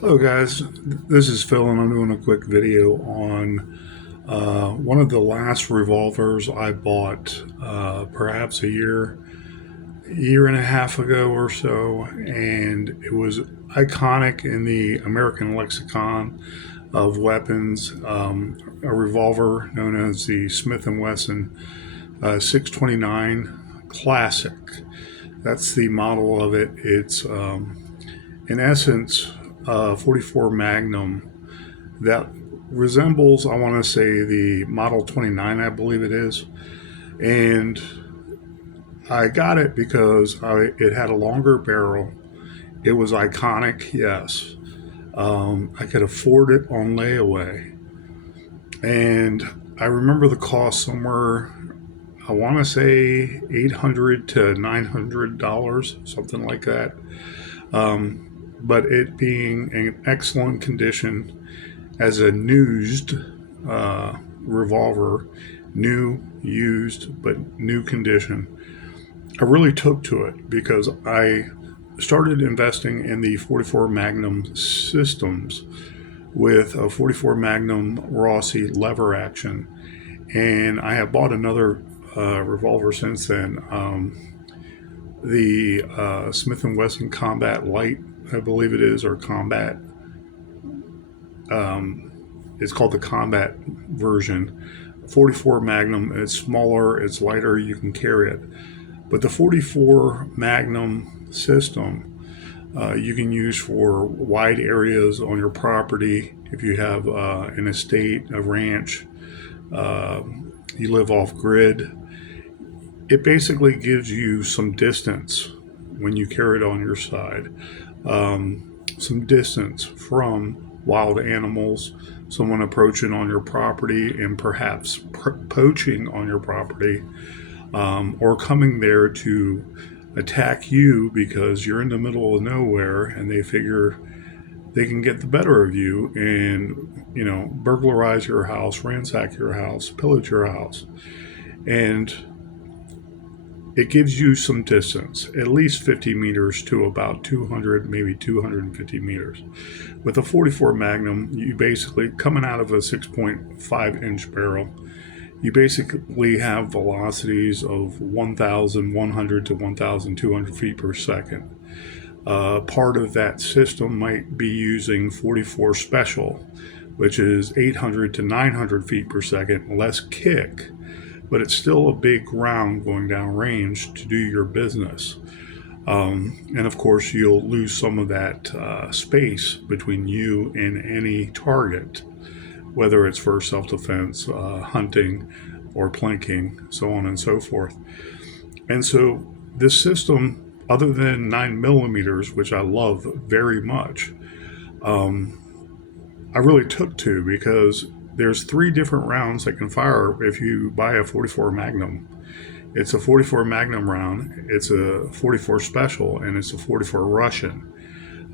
Hello, guys. This is Phil, and I'm doing a quick video on one of the last revolvers I bought, perhaps year and a half ago or so, and it was iconic in the American lexicon of weapons. A revolver known as the Smith and Wesson 629 Classic. That's the model of it. It's in essence 44 Magnum that resembles, I want to say, the Model 29, I believe it is. And I got it because it had a longer barrel. It was iconic, yes. I could afford it on layaway. And I remember the cost somewhere, I want to say $800 to $900, something like that. But it being in excellent condition as a used revolver, new, used, but new condition. I really took to it because I started investing in the 44 Magnum systems with a 44 Magnum Rossi lever action, and I have bought another revolver since then. The Smith and Wesson Combat Light, I believe it is, or Combat. It's called the Combat version. 44 Magnum. It's smaller. It's lighter. You can carry it. But the 44 Magnum system you can use for wide areas on your property. If you have an estate, a ranch, uh, you live off grid, it basically gives you some distance when you carry it on your side. Some distance from wild animals, someone approaching on your property and perhaps poaching on your property, or coming there to attack you because you're in the middle of nowhere and they figure they can get the better of you and, burglarize your house, ransack your house, pillage your house. And it gives you some distance, at least 50 meters to about 200, maybe 250 meters. With a 44 Magnum, you basically, coming out of a 6.5-inch barrel, you basically have velocities of 1,100 to 1,200 feet per second. Part of that system might be using 44 Special, which is 800 to 900 feet per second, less kick, but it's still a big round going down range to do your business. And of course, you'll lose some of that space between you and any target, whether it's for self defense, hunting, or planking, so on and so forth. And so, this system, other than 9 millimeters, which I love very much, I really took to because there's three different rounds that can fire if you buy a 44 Magnum. It's a 44 Magnum round, it's a 44 Special, and it's a 44 Russian.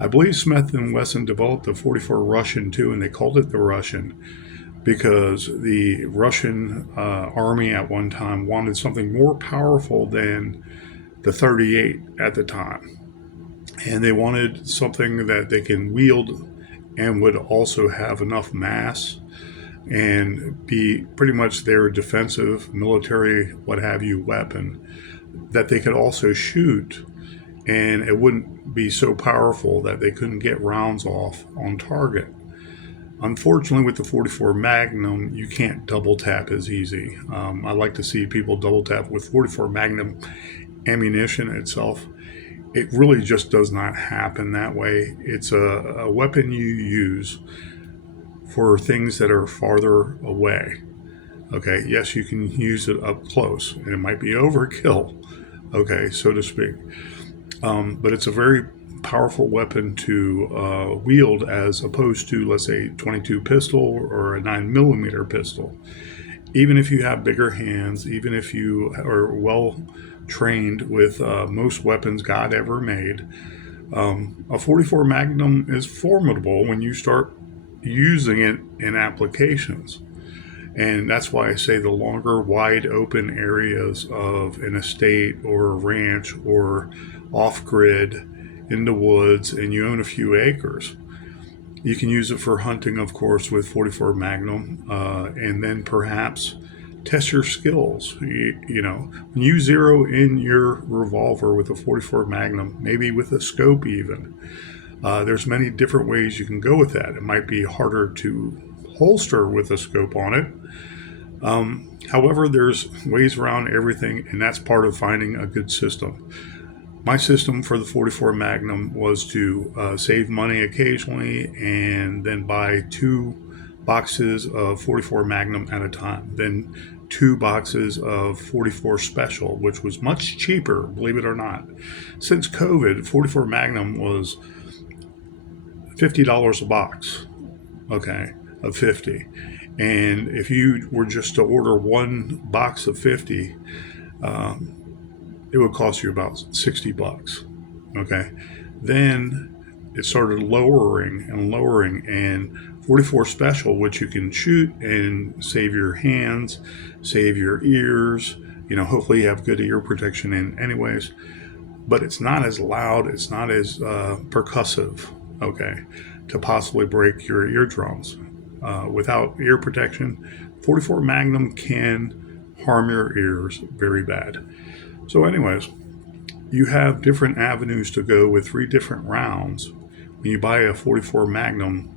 I believe Smith and Wesson developed the 44 Russian too, and they called it the Russian because the Russian army at one time wanted something more powerful than the 38 at the time. And they wanted something that they can wield and would also have enough mass and be pretty much their defensive, military, what have you, weapon that they could also shoot, and it wouldn't be so powerful that they couldn't get rounds off on target. Unfortunately, with the 44 Magnum, you can't double tap as easy. I like to see people double tap with 44 Magnum ammunition itself. It really just does not happen that way. It's a weapon you use for things that are farther away. Okay, yes, you can use it up close, and it might be overkill, okay, so to speak. But it's a very powerful weapon to wield as opposed to, let's say, 22 pistol or a 9 millimeter pistol. Even if you have bigger hands, even if you are well trained with most weapons God ever made, a 44 Magnum is formidable when you start using it in applications. And that's why I say the longer, wide open areas of an estate or a ranch or off grid in the woods and you own a few acres, You can use it for hunting, of course, with 44 Magnum, and then perhaps test your skills. You know, when you zero in your revolver with a 44 Magnum, maybe with a scope even, there's many different ways you can go with that. It might be harder to holster with a scope on it. However, there's ways around everything, and that's part of finding a good system. My system for the 44 Magnum was to save money occasionally and then buy 2 boxes of 44 Magnum at a time, then 2 boxes of 44 Special, which was much cheaper, believe it or not. Since COVID, 44 Magnum was $50 a box, okay, of 50. And if you were just to order 1 box of 50, it would cost you about $60. Okay. Then it started lowering and lowering, and 44 Special, which you can shoot and save your hands, save your ears, you know, hopefully you have good ear protection in anyways, but it's not as loud, it's not as percussive, okay, to possibly break your eardrums. Without ear protection, 44 Magnum can harm your ears very bad. So anyways, you have different avenues to go with 3 different rounds when you buy a 44 Magnum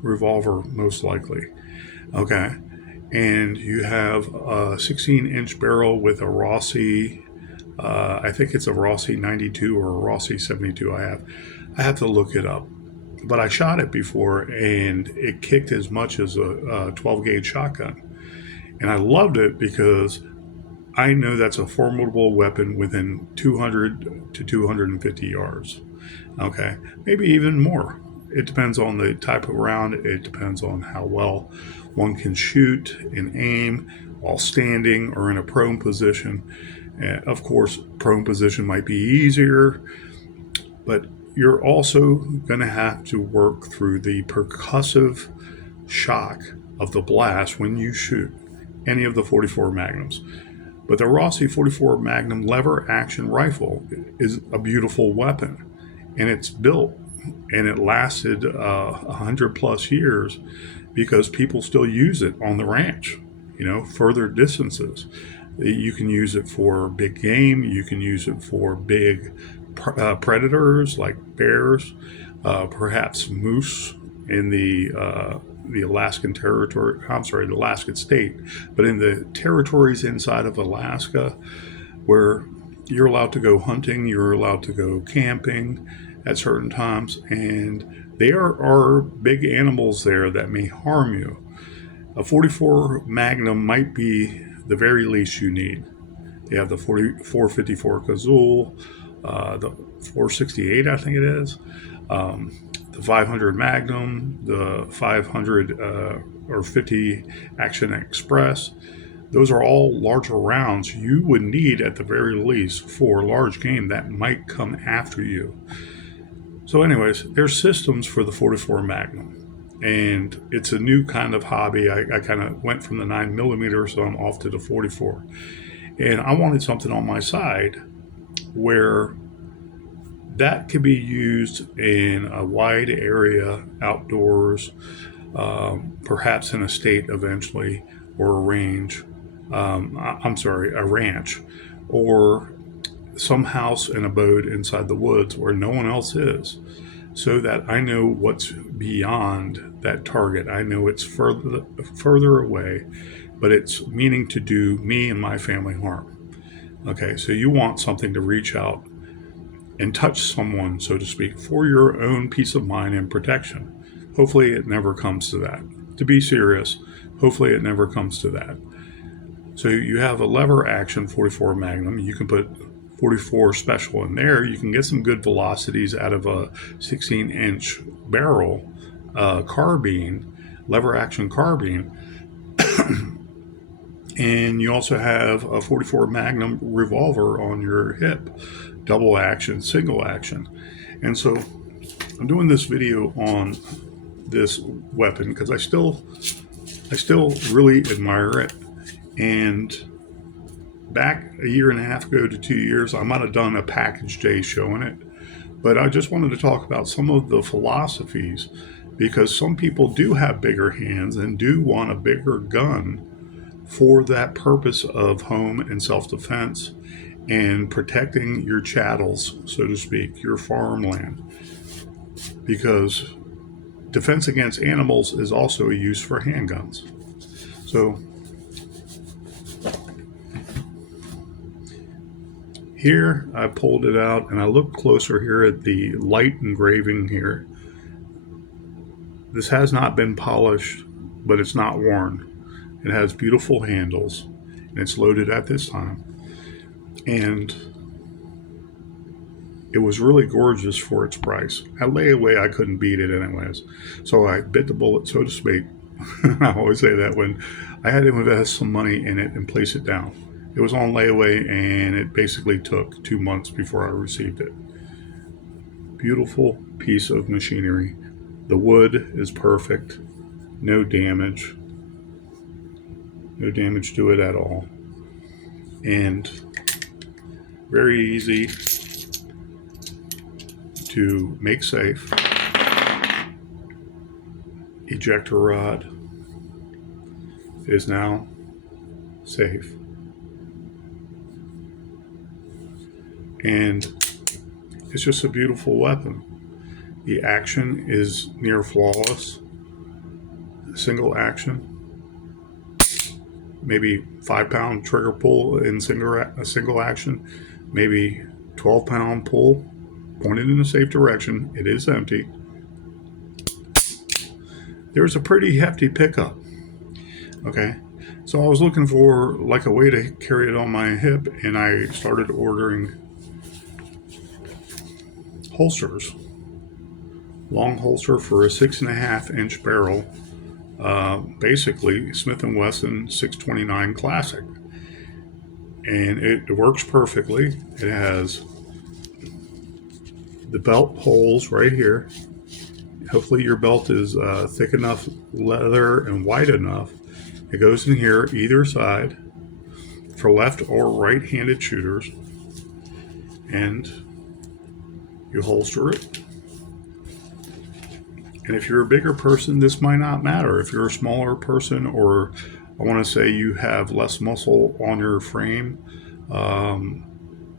revolver, most likely. Okay. And you have a 16-inch barrel with a Rossi, I think it's a Rossi 92 or a Rossi 72. I have to look it up. But I shot it before, and it kicked as much as a 12 gauge shotgun. And I loved it because I know that's a formidable weapon within 200 to 250 yards. Okay, maybe even more. It depends on the type of round. It depends on how well one can shoot and aim while standing or in a prone position. Of course, prone position might be easier, but you're also going to have to work through the percussive shock of the blast when you shoot any of the 44 Magnums. But the Rossi 44 Magnum lever action rifle is a beautiful weapon, and it's built and it lasted 100 plus years because people still use it on the ranch, you know, further distances. You can use it for big game. You can use it for big predators like bears, perhaps moose in the Alaskan territory. I'm sorry, the Alaskan state, but in the territories inside of Alaska, where you're allowed to go hunting, you're allowed to go camping at certain times, and there are big animals there that may harm you. A 44 Magnum might be the very least you need. They have the 454 Kazul, the 468, I think it is, the 500 Magnum, the 500 or 50 Action Express. Those are all larger rounds you would need at the very least for large game that might come after you. So anyways, there's systems for the 44 Magnum, and it's a new kind of hobby. I kind of went from the 9mm, so I'm off to the 44. And I wanted something on my side where that could be used in a wide area outdoors, perhaps in a state eventually, or a range. A ranch, or some house and abode inside the woods where no one else is, so that I know what's beyond that target. I know it's further away, but it's meaning to do me and my family harm. Okay, so you want something to reach out and touch someone, so to speak, for your own peace of mind and protection. Hopefully it never comes to that. To be serious, hopefully it never comes to that. So you have a lever action 44 Magnum. You can put 44 Special in there. You can get some good velocities out of a 16-inch barrel carbine, lever action carbine. And you also have a 44 Magnum revolver on your hip, double action, single action. And so I'm doing this video on this weapon because I still really admire it. And back a year and a half ago to 2 years, I might have done a package day showing it, But I just wanted to talk about some of the philosophies because some people do have bigger hands and do want a bigger gun for that purpose of home and self defense and protecting your chattels, so to speak, your farmland. Because defense against animals is also a use for handguns. So here I pulled it out and I looked closer here at the light engraving here. This has not been polished, but it's not worn. It has beautiful handles and it's loaded at this time. And it was really gorgeous for its price. At layaway, I couldn't beat it anyways. So I bit the bullet, so to speak. I always say that when I had to invest some money in it and place it down. It was on layaway and it basically took 2 months before I received it. Beautiful piece of machinery. The wood is perfect. No damage. No damage to it at all. And very easy to make safe. Ejector rod is now safe. And it's just a beautiful weapon. The action is near flawless. Single action. Maybe 5-pound trigger pull in a single action. Maybe 12-pound pull. Pointed in a safe direction. It is empty. There's a pretty hefty pickup. Okay. So I was looking for like a way to carry it on my hip, and I started ordering holsters. Long holster for a 6.5-inch barrel. Basically Smith & Wesson 629 Classic. And it works perfectly. It has the belt holes right here. Hopefully your belt is thick enough leather and wide enough. It goes in here either side for left or right-handed shooters. And you holster it. And if you're a bigger person, this might not matter. If you're a smaller person, or I want to say you have less muscle on your frame,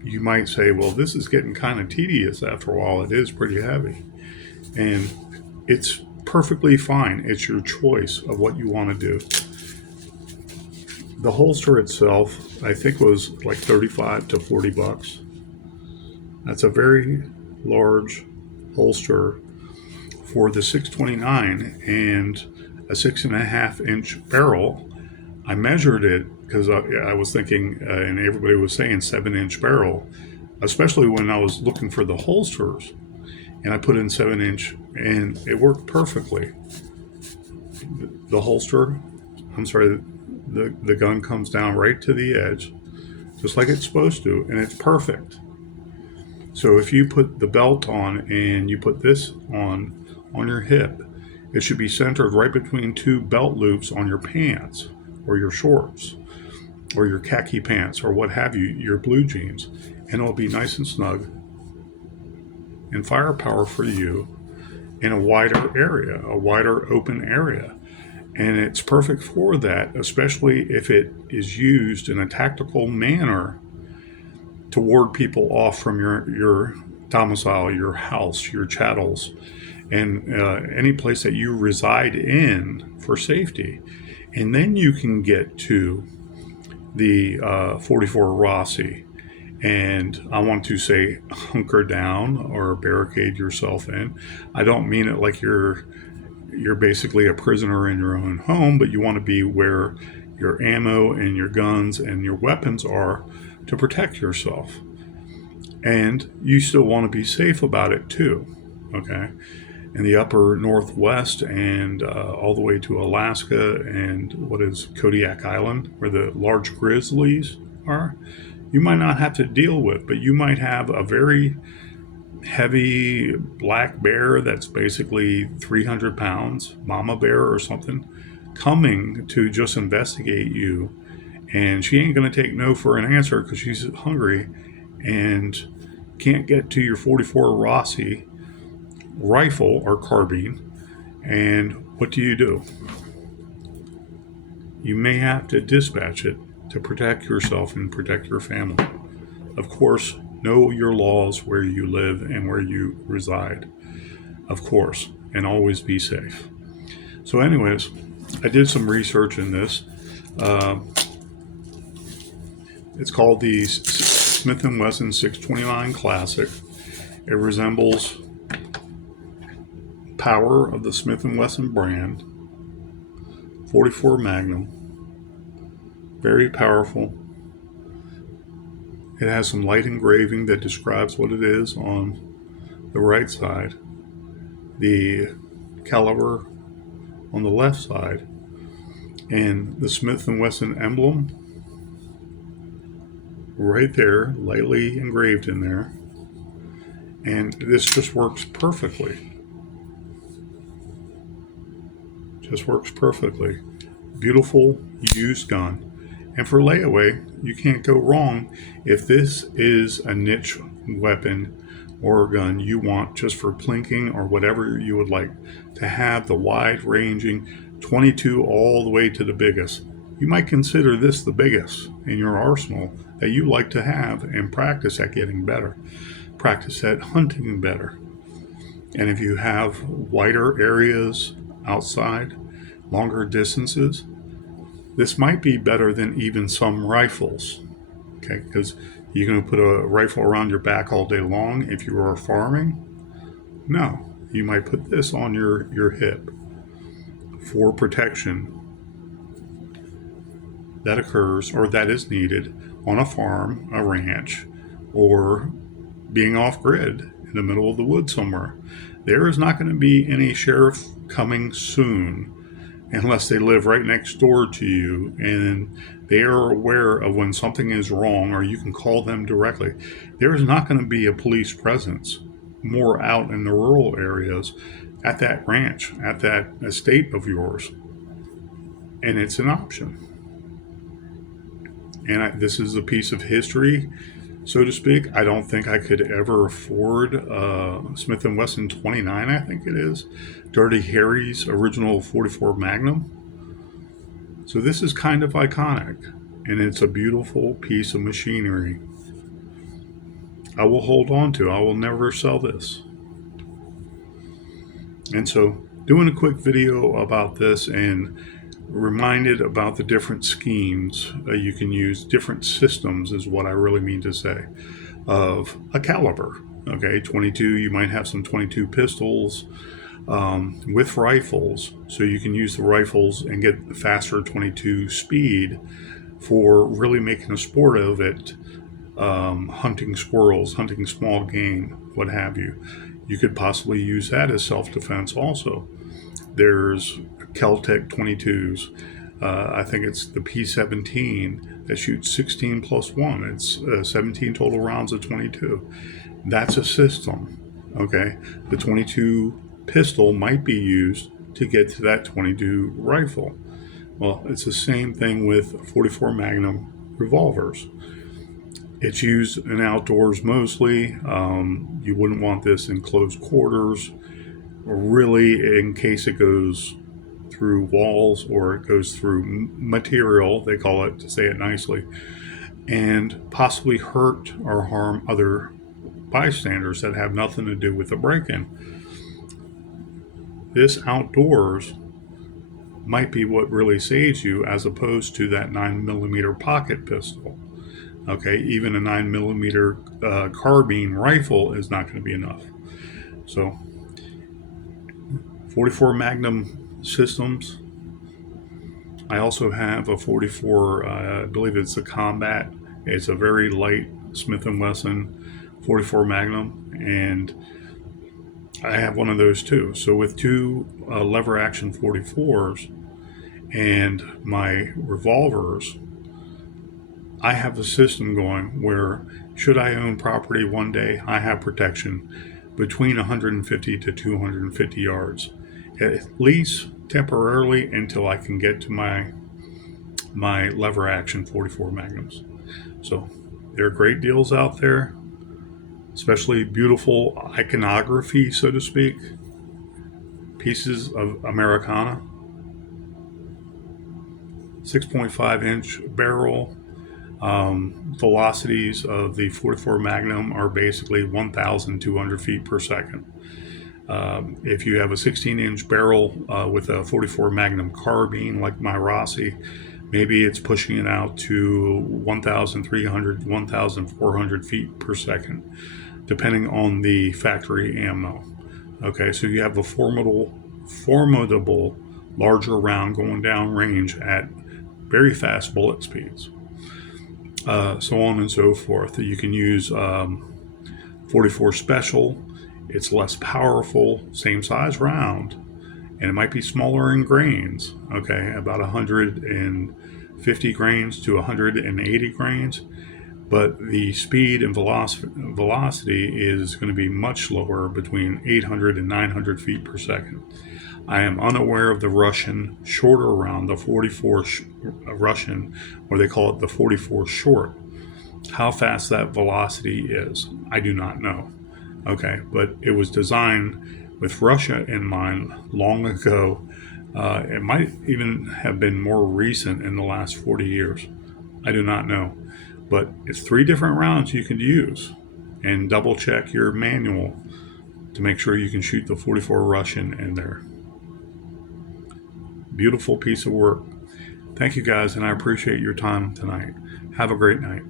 you might say, well, this is getting kind of tedious after a while. It is pretty heavy. And it's perfectly fine. It's your choice of what you want to do. The holster itself, I think, was like 35 to 40 bucks. That's a very large holster for the 629 and a 6.5-inch barrel. I measured it because I was thinking, and everybody was saying 7-inch barrel, especially when I was looking for the holsters. And I put in 7-inch, and it worked perfectly. The holster, the gun comes down right to the edge, just like it's supposed to, and it's perfect. So if you put the belt on and you put this on your hip, it should be centered right between two belt loops on your pants or your shorts or your khaki pants or what have you, your blue jeans, and it'll be nice and snug and firepower for you in a wider area, a wider open area. And it's perfect for that, especially if it is used in a tactical manner to ward people off from your domicile, your house, your chattels, and any place that you reside in for safety. And then you can get to the 44 Rossi. And I want to say hunker down or barricade yourself in. I don't mean it like you're basically a prisoner in your own home, but you want to be where your ammo and your guns and your weapons are to protect yourself. And you still want to be safe about it too, okay? In the upper Northwest and all the way to Alaska and what is Kodiak Island, where the large grizzlies are, you might not have to deal with, but you might have a very heavy black bear that's basically 300 pounds, mama bear or something, coming to just investigate you. And she ain't going to take no for an answer because she's hungry and can't get to your 44 Rossi rifle or carbine, and what do? You may have to dispatch it to protect yourself and protect your family. Of course, know your laws where you live and where you reside, of course, and always be safe. So, anyways, I did some research in this. Uh, it's called the Smith & Wesson 629 Classic. It resembles power of the Smith & Wesson brand. 44 Magnum. Very powerful. It has some light engraving that describes what it is on the right side. The caliber on the left side. And the Smith & Wesson emblem right there, lightly engraved in there. And this just works perfectly. Just works perfectly. Beautiful used gun. And for layaway, you can't go wrong if this is a niche weapon or gun you want just for plinking or whatever you would like to have, the wide ranging 22 all the way to the biggest. You might consider this the biggest in your arsenal that you like to have and practice at getting better. Practice at hunting better. And if you have wider areas outside, longer distances, this might be better than even some rifles, okay? Because you're going to put a rifle around your back all day long if you are farming? No, you might put this on your hip for protection that occurs or that is needed on a farm, a ranch, or being off grid in the middle of the woods somewhere. There is not going to be any sheriff coming soon unless they live right next door to you and they are aware of when something is wrong, or you can call them directly. There is not going to be a police presence more out in the rural areas at that ranch, at that estate of yours. And it's an option. And this is a piece of history, so to speak. I don't think I could ever afford Smith & Wesson 29, I think it is. Dirty Harry's original 44 Magnum. So this is kind of iconic, and it's a beautiful piece of machinery. I will hold on to. I will never sell this. And so doing a quick video about this and reminded about the different schemes you can use, different systems is what I really mean to say, of a caliber. Okay, 22, you might have some 22 pistols with rifles, so you can use the rifles and get faster 22 speed for really making a sport of it, hunting squirrels, hunting small game, what have you. You could possibly use that as self-defense also. There's Kel-Tec 22s. I think it's the P17 that shoots 16 plus 1. It's 17 total rounds of 22. That's a system, okay? The 22 pistol might be used to get to that 22 rifle. Well, it's the same thing with 44 Magnum revolvers. It's used in outdoors mostly. You wouldn't want this in close quarters, really, in case it goes through walls or it goes through material, they call it, to say it nicely, and possibly hurt or harm other bystanders that have nothing to do with the break-in. This outdoors might be what really saves you, as opposed to that 9mm pocket pistol. Okay, even a 9mm carbine rifle is not going to be enough. So 44 Magnum systems. I also have a 44, I believe it's a Combat. It's a very light Smith & Wesson 44 Magnum, and I have one of those too. So with two lever action 44s and my revolvers, I have a system going where, should I own property one day, I have protection between 150 to 250 yards, at least temporarily, until I can get to my lever action 44 Magnums. So there are great deals out there. especially beautiful iconography, so to speak, pieces of Americana. 6.5-inch barrel. Velocities of the 44 Magnum are basically 1,200 feet per second. If you have a 16-inch barrel with a 44 Magnum carbine like my Rossi, maybe it's pushing it out to 1,300, 1,400 feet per second, depending on the factory ammo. Okay, so you have a formidable larger round going down range at very fast bullet speeds. So on and so forth. You can use 44 Special. It's less powerful, same size round, and it might be smaller in grains. Okay, about 150 grains to 180 grains, but the speed and velocity is going to be much lower, between 800 and 900 feet per second. I am unaware of the Russian shorter round, the 44 Russian, or they call it the 44 short. How fast that velocity is, I do not know. Okay, but it was designed with Russia in mind long ago. It might even have been more recent in the last 40 years. I do not know. But it's 3 different rounds you can use, and double check your manual to make sure you can shoot the 44 Russian in there. Beautiful piece of work. Thank you guys, and I appreciate your time tonight. Have a great night.